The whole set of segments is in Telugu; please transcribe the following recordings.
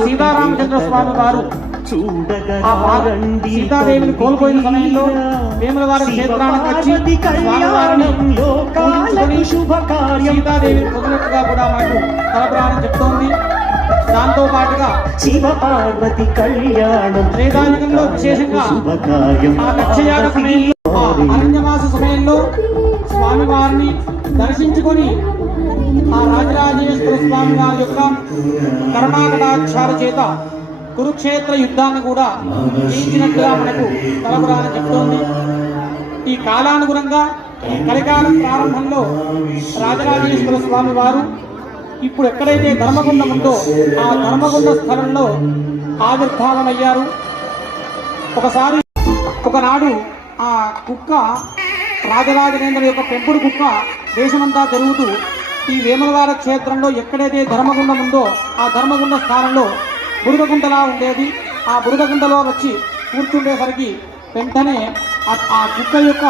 సీతారామచంద్ర స్వామి వారు సీతాదేవిని కోల్పోయిన సమయంలో వేములవారి క్షేత్రానికి వచ్చి స్వామివారిని సీతాదేవిని పొందినట్టుగా కూడా మనకు తలపురాణం చెప్తోంది. దాంతో పాటుగా శివ పార్వతి కళ్యాణం శ్రీకాళహస్తిలో విశేషంగా ఆ దక్షయాగ సమయంలో అరణ్యమాస సమయంలో స్వామివారిని దర్శించుకొని ఆ రాజరాజేశ్వర స్వామి వారి యొక్క కరుణాకటాక్షాల చేత కురుక్షేత్ర యుద్ధాన్ని కూడా జయించినట్టుగా మనకు తలపురాణం చెప్తోంది. ఈ కాలానుగుణంగా కలికాలం ప్రారంభంలో రాజరాజేశ్వర స్వామి వారు ఇప్పుడు ఎక్కడైతే ధర్మగుండం ఉందో ఆ ధర్మగుండ స్థలంలో ఆవిర్భావమయ్యారు. ఒకనాడు ఆ కుక్క రాజరాజనేంద్ర యొక్క పెంపుడు కుక్క దేశమంతా తిరుగుతూ ఈ వేములవాడ క్షేత్రంలో ఎక్కడైతే ధర్మగుండం ఉందో ఆ ధర్మగుండ స్థానంలో బురదగుంటలా ఉండేది. ఆ బురదగుంటలో వచ్చి కూర్చుండేసరికి వెంటనే ఆ కుక్క యొక్క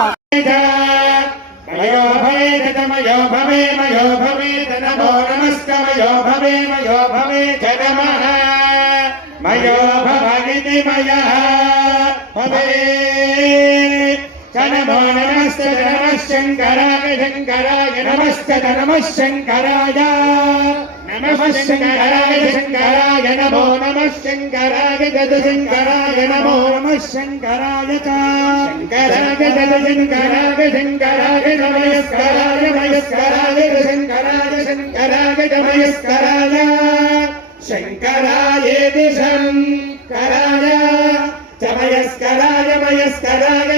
మయో భవేత మయో భవే మయో భవేత నమో నమస్తమయో భవే మయో భవేత నమః మయో భవగితి మయః భవే నమో నమస్తే నమః శంకరాయ శంకరాయ నమస్తే నమః శంకరాయ నమః శంకరాయ శంకరాయ నమో నమః శంకరాయ జగ శంకరాయ నమో నమః శంకరాయ శంకరాయ జగ శంకరాయ శంకరాయ నమస్కరాయ మయస్కరాయ శంకరాయ శంకరాయ నమస్కరాయ శంకరాయేతి శంకరాయ చమయస్కరాయ మయస్కరాయ